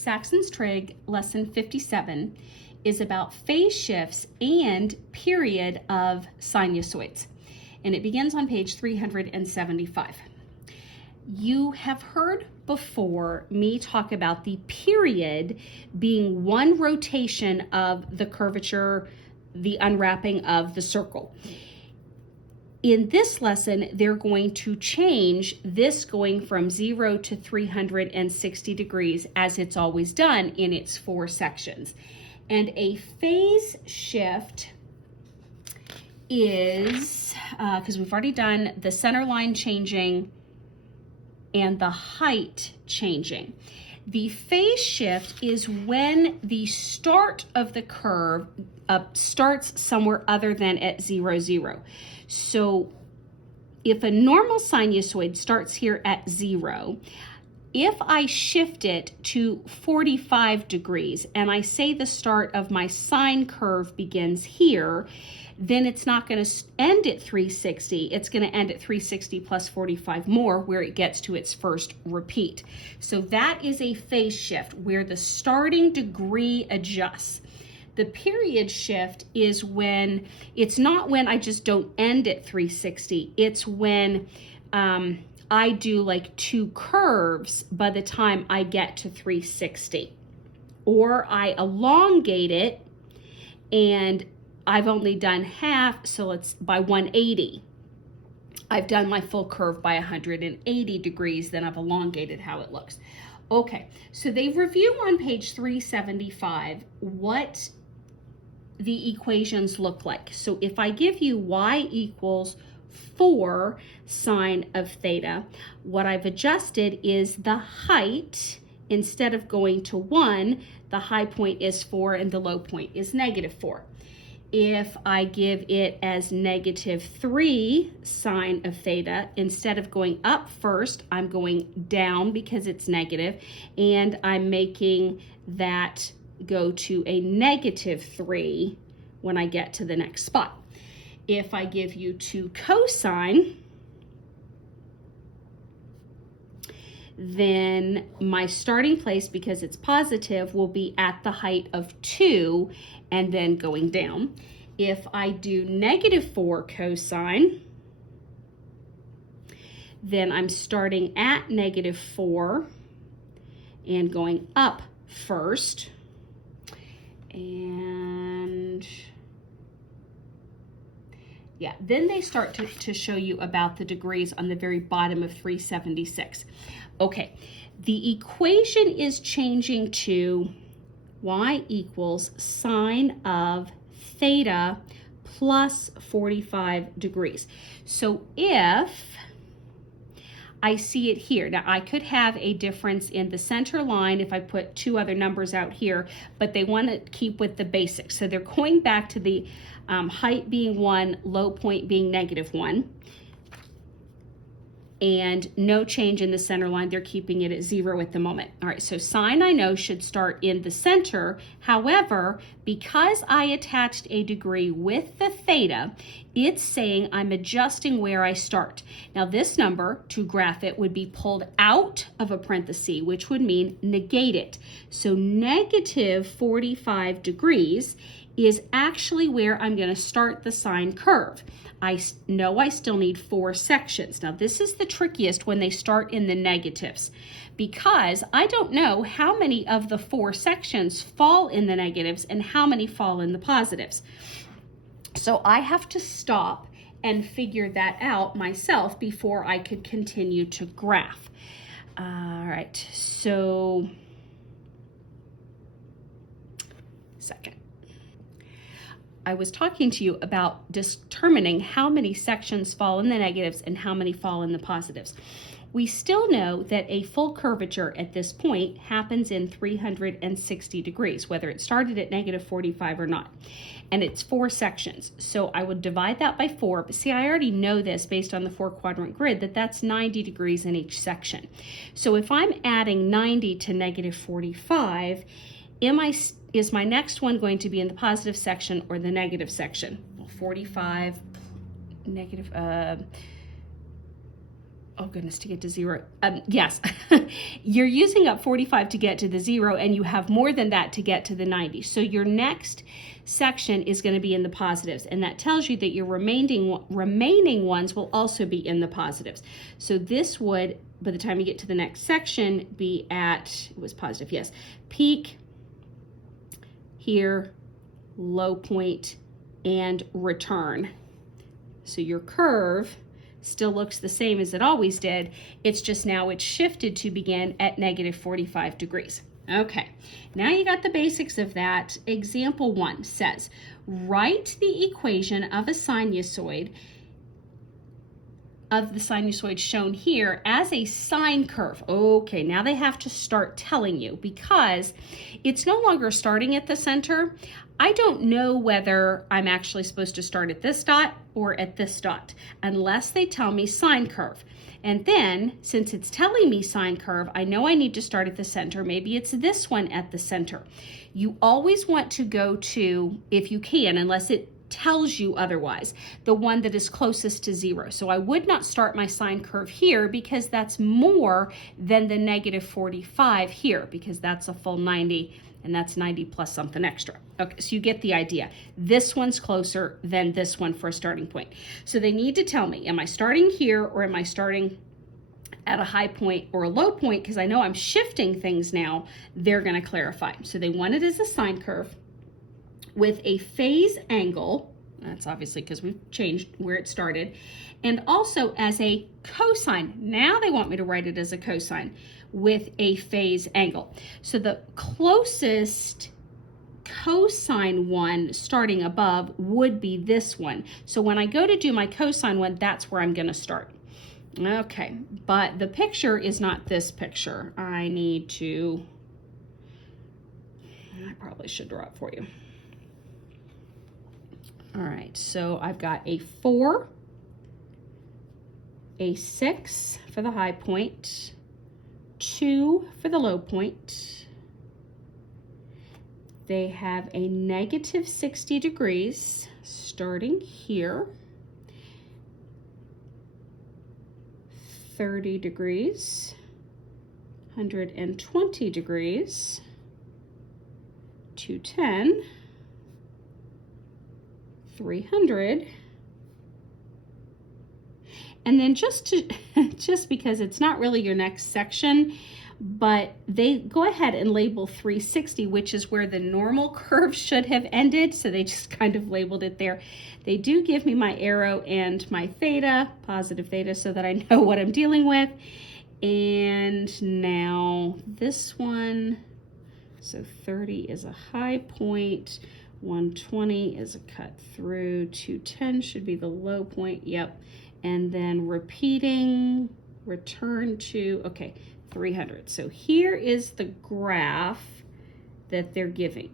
Saxon's Trig, lesson 57, is about phase shifts and period of sinusoids. And it begins on page 375. You have heard before me talk about the period being one rotation of the curvature, the unwrapping of the circle. In this lesson, they're going to change this going from 0 to 360 degrees as it's always done in its 4 sections. And a phase shift is, because we've already done the center line changing and the height changing. The phase shift is when the start of the curve starts somewhere other than at 0, 0. So if a normal sinusoid starts here at 0, if I shift it to 45 degrees and I say the start of my sine curve begins here, then it's not going to end at 360. It's going to end at 360 plus 45 more, where it gets to its first repeat. So that is a phase shift where the starting degree adjusts. The period shift is when, it's not when I just don't end at 360. It's when I do like 2 curves by the time I get to 360. Or I elongate it and I've only done half, so it's by 180. I've done my full curve by 180 degrees, then I've elongated how it looks. Okay, so they review on page 375 what the equations look like. So if I give you y equals 4 sine of theta, what I've adjusted is the height. Instead of going to 1, the high point is 4 and the low point is -4. If I give it as -3 sine of theta, instead of going up first, I'm going down because it's negative, and I'm making that go to a -3 when I get to the next spot. If I give you 2 cosine, then my starting place, because it's positive, will be at the height of 2 and then going down. If I do -4 cosine, then I'm starting at -4 and going up first. And yeah, then they start to show you about the degrees on the very bottom of 376. Okay, the equation is changing to y equals sine of theta plus 45 degrees. So if I see it here, now I could have a difference in the center line if I put 2 other numbers out here, but they want to keep with the basics. So they're going back to the height being 1, low point being -1. And no change in the center line. They're keeping it at 0 at the moment. All right, so sine I know should start in the center. However, because I attached a degree with the theta, it's saying I'm adjusting where I start. Now this number, to graph it, would be pulled out of a parenthesis, which would mean negate it. So -45 degrees is actually where I'm going to start the sine curve. I know I still need 4 sections. Now this is the trickiest when they start in the negatives, because I don't know how many of the 4 sections fall in the negatives and how many fall in the positives. So I have to stop and figure that out myself before I could continue to graph. All right, so second. I was talking to you about determining how many sections fall in the negatives and how many fall in the positives. We still know that a full curvature at this point happens in 360 degrees, whether it started at -45 or not. And it's 4 sections. So I would divide that by 4. But see, I already know this based on the 4-quadrant grid, that that's 90 degrees in each section. So if I'm adding 90 to -45, is my next one going to be in the positive section or the negative section? Well, 45 negative, oh goodness, to get to 0. Yes, you're using up 45 to get to the 0, and you have more than that to get to the 90. So your next section is going to be in the positives, and that tells you that your remaining ones will also be in the positives. So this would, by the time you get to the next section, be at, it was positive, yes, peak here, low point, and return. So your curve still looks the same as it always did. It's just now it's shifted to begin at negative 45 degrees. Okay, now you got the basics of that. Example 1 says, write the equation of a sinusoid, of the sinusoid shown here as a sine curve. Okay, now they have to start telling you, because it's no longer starting at the center. I don't know whether I'm actually supposed to start at this dot or at this dot, unless they tell me sine curve. And then, since it's telling me sine curve, I know I need to start at the center. Maybe it's this one at the center. You always want to go to, if you can, unless it tells you otherwise, the one that is closest to 0. So I would not start my sine curve here, because that's more than the negative 45 here, because that's a full 90, and that's 90 plus something extra. Okay, so you get the idea. This one's closer than this one for a starting point. So they need to tell me, am I starting here, or am I starting at a high point or a low point? Because I know I'm shifting things now. They're going to clarify. So they want it as a sine curve with a phase angle. That's obviously because we've changed where it started. And also as a cosine. Now they want me to write it as a cosine with a phase angle. So the closest cosine one starting above would be this one. So when I go to do my cosine one, that's where I'm going to start. Okay, but the picture is not this picture. I probably should draw it for you. All right, so I've got a 4, a 6 for the high point, 2 for the low point. They have a negative 60 degrees starting here, 30 degrees, 120 degrees, 210, 300, and then just because it's not really your next section, but they go ahead and label 360, which is where the normal curve should have ended, so they just kind of labeled it there. They do give me my arrow and my theta, positive theta, so that I know what I'm dealing with. And now this one, so 30 is a high point, 120 is a cut through, 210 should be the low point, yep. And then repeating, return to, okay, 300. So here is the graph that they're giving.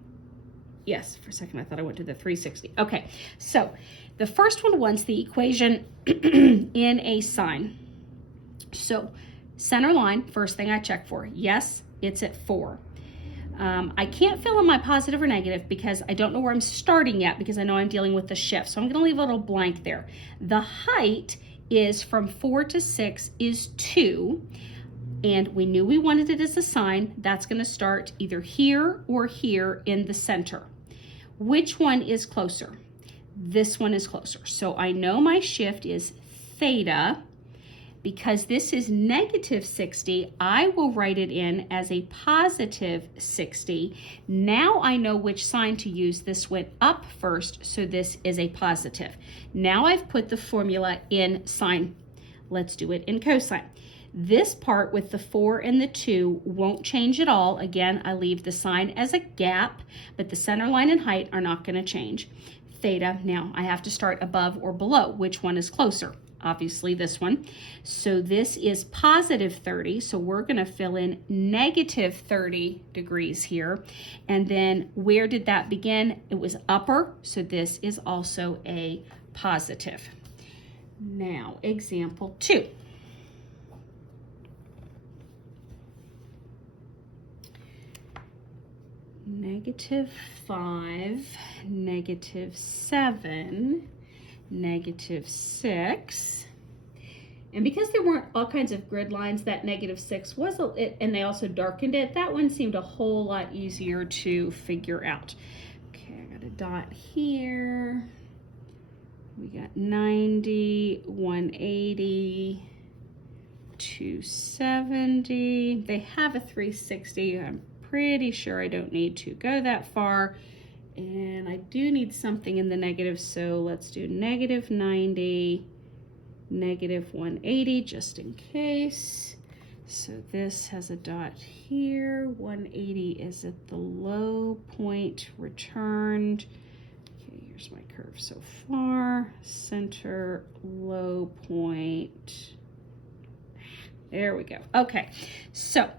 Yes, for a second I thought I went to the 360. Okay, so the first one wants the equation in a sine. So center line, first thing I check for. Yes, it's at 4. I can't fill in my positive or negative because I don't know where I'm starting yet, because I know I'm dealing with the shift. So I'm going to leave a little blank there. The height is from 4 to 6 is 2. And we knew we wanted it as a sine. That's going to start either here or here in the center. Which one is closer? This one is closer. So I know my shift is theta. Because this is negative 60, I will write it in as a positive 60. Now I know which sign to use. This went up first, so this is a positive. Now I've put the formula in sine. Let's do it in cosine. This part with the 4 and the 2 won't change at all. Again, I leave the sign as a gap, but the center line and height are not going to change. Theta, now I have to start above or below. Which one is closer? Obviously this one. So this is positive 30, so we're going to fill in negative 30 degrees here. And then where did that begin? It was upper, so this is also a positive. Now, example 2. Negative 5, negative 7, negative 6, And because there weren't all kinds of grid lines, that -6 was, and they also darkened it, that one seemed a whole lot easier to figure out. Okay, I got a dot here. We got 90, 180, 270. They have a 360. I'm pretty sure I don't need to go that far. And I do need something in the negative, so let's do -90, -180, just in case. So this has a dot here. 180 is at the low point returned. Okay, here's my curve so far. Center, low point. There we go. Okay, so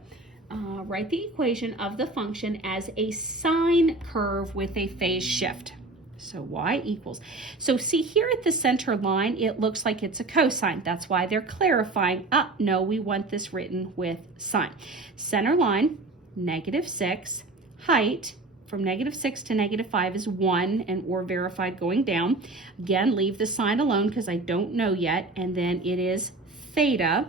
write the equation of the function as a sine curve with a phase shift. So y equals. So see here at the center line, it looks like it's a cosine. That's why they're clarifying. No, we want this written with sine. Center line, -6. Height, from -6 to -5 is 1, and or verified going down. Again, leave the sign alone because I don't know yet. And then it is theta.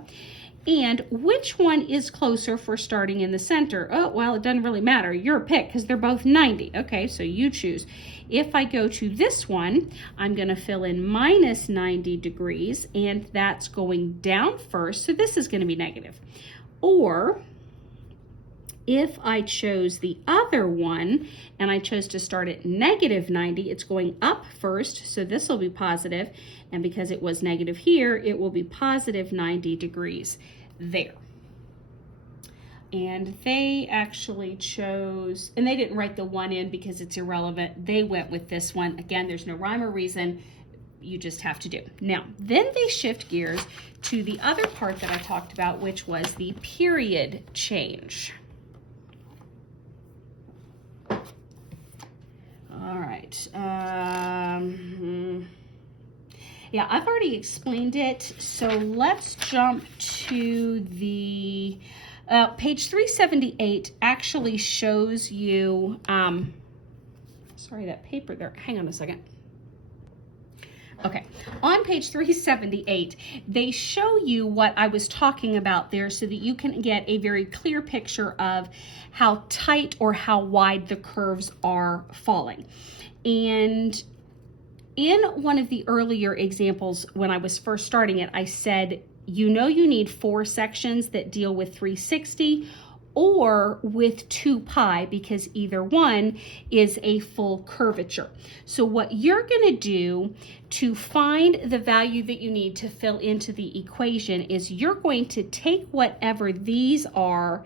And which one is closer for starting in the center? Oh, well, it doesn't really matter. Your pick, because they're both 90. Okay, so you choose. If I go to this one, I'm going to fill in -90 degrees, and that's going down first, so this is going to be negative. Or if I chose the other one, and I chose to start at -90, it's going up first, so this will be positive, and because it was negative here, it will be positive 90 degrees there. And they actually chose, and they didn't write the one in because it's irrelevant. They went with this one. Again, there's no rhyme or reason. You just have to do. Now, then they shift gears to the other part that I talked about, which was the period change. All right. Yeah, I've already explained it, so let's jump to the page 378 actually shows you, sorry, that paper there, hang on a second. Okay, on page 378, they show you what I was talking about there so that you can get a very clear picture of how tight or how wide the curves are falling. And in one of the earlier examples, when I was first starting it, I said, you know, you need 4 sections that deal with 360 or with 2 pi, because either one is a full curvature. So what you're going to do to find the value that you need to fill into the equation is you're going to take whatever these are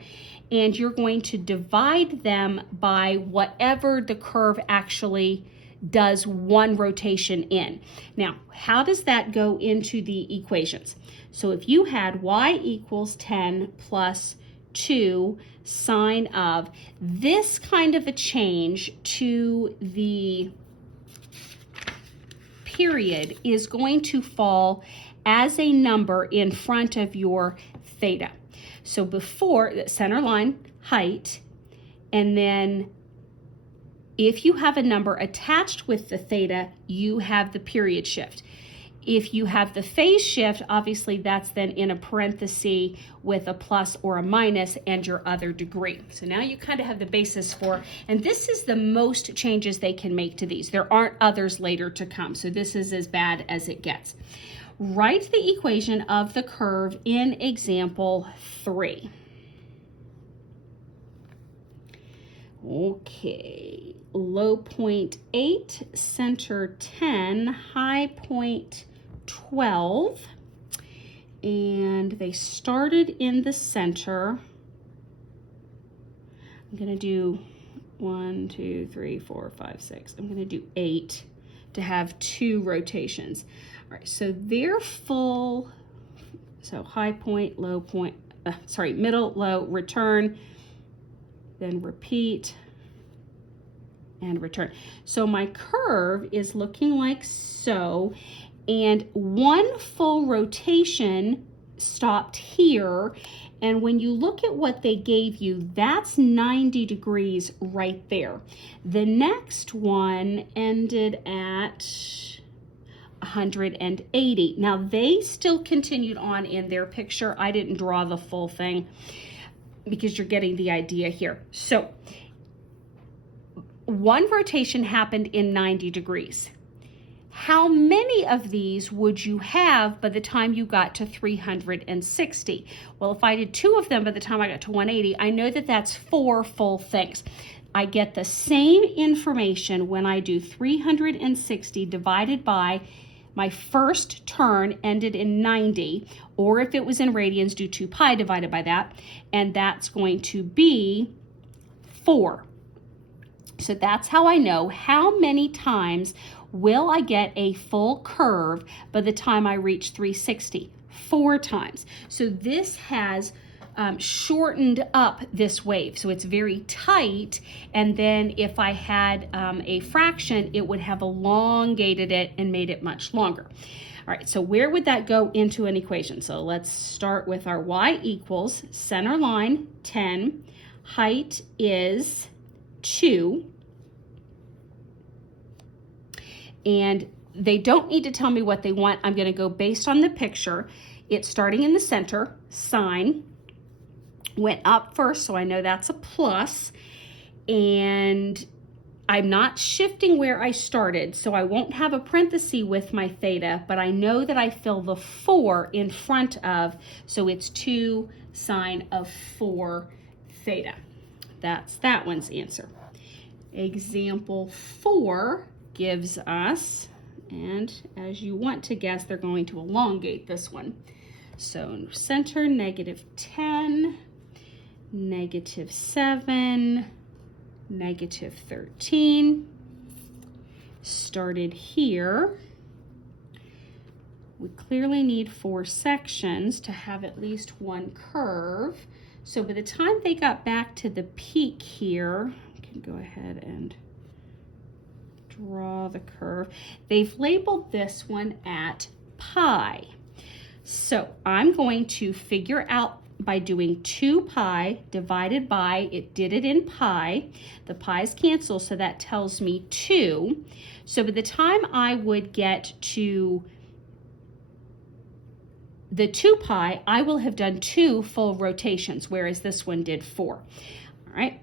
and you're going to divide them by whatever the curve actually does one rotation in. Now, how does that go into the equations? So if you had y equals 10 plus 2 sine of this kind of a change to the period is going to fall as a number in front of your theta. So before the center line, height, and then if you have a number attached with the theta, you have the period shift. If you have the phase shift, obviously that's then in a parenthesis with a plus or a minus and your other degree. So now you kind of have the basis for, and this is the most changes they can make to these. There aren't others later to come, so this is as bad as it gets. Write the equation of the curve in example 3. Okay, low point 8, center 10, high point 12, and they started in the center. I'm going to do 1, 2, 3, 4, 5, 6. I'm going to do 8 to have 2 rotations. All right, so they're full, so high point, low point, middle, low, return, then repeat, and return. So my curve is looking like so, and one full rotation stopped here, and when you look at what they gave you, that's 90 degrees right there. The next one ended at, 180. Now they still continued on in their picture. I didn't draw the full thing because you're getting the idea here. So one rotation happened in 90 degrees. How many of these would you have by the time you got to 360? Well, if I did 2 of them by the time I got to 180, I know that that's 4 full things. I get the same information when I do 360 divided by my first turn ended in 90, or if it was in radians, do 2 pi divided by that, and that's going to be 4. So that's how I know how many times will I get a full curve by the time I reach 360. 4 times. So this has shortened up this wave. So it's very tight, and then if I had a fraction, it would have elongated it and made it much longer. All right, so where would that go into an equation? So let's start with our y equals center line 10, height is 2, and they don't need to tell me what they want. I'm going to go based on the picture. It's starting in the center, sine went up first, so I know that's a plus, and I'm not shifting where I started, so I won't have a parenthesis with my theta, but I know that I fill the 4 in front of, so it's 2 sine of 4 theta. That's that one's answer. Example 4 gives us, and as you want to guess, they're going to elongate this one. So center, -10, -7, -13. Started here. We clearly need 4 sections to have at least one curve. So by the time they got back to the peak here, I can go ahead and draw the curve. They've labeled this one at pi. So I'm going to figure out by doing 2 pi divided by, it did it in pi. The pi's cancel, so that tells me 2. So by the time I would get to the 2 pi, I will have done 2 full rotations, whereas this one did 4. All right,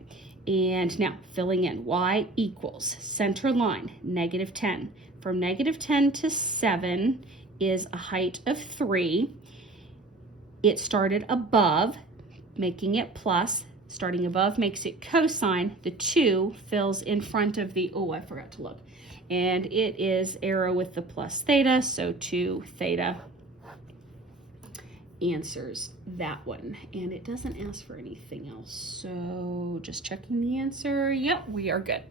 and now filling in y equals center line -10. From -10 to 7 is a height of 3. It started above, making it plus. Starting above makes it cosine. The 2 fills in front of the, oh, I forgot to look. And it is arrow with the plus theta, so 2 theta answers that one. And it doesn't ask for anything else. So just checking the answer. Yep, we are good.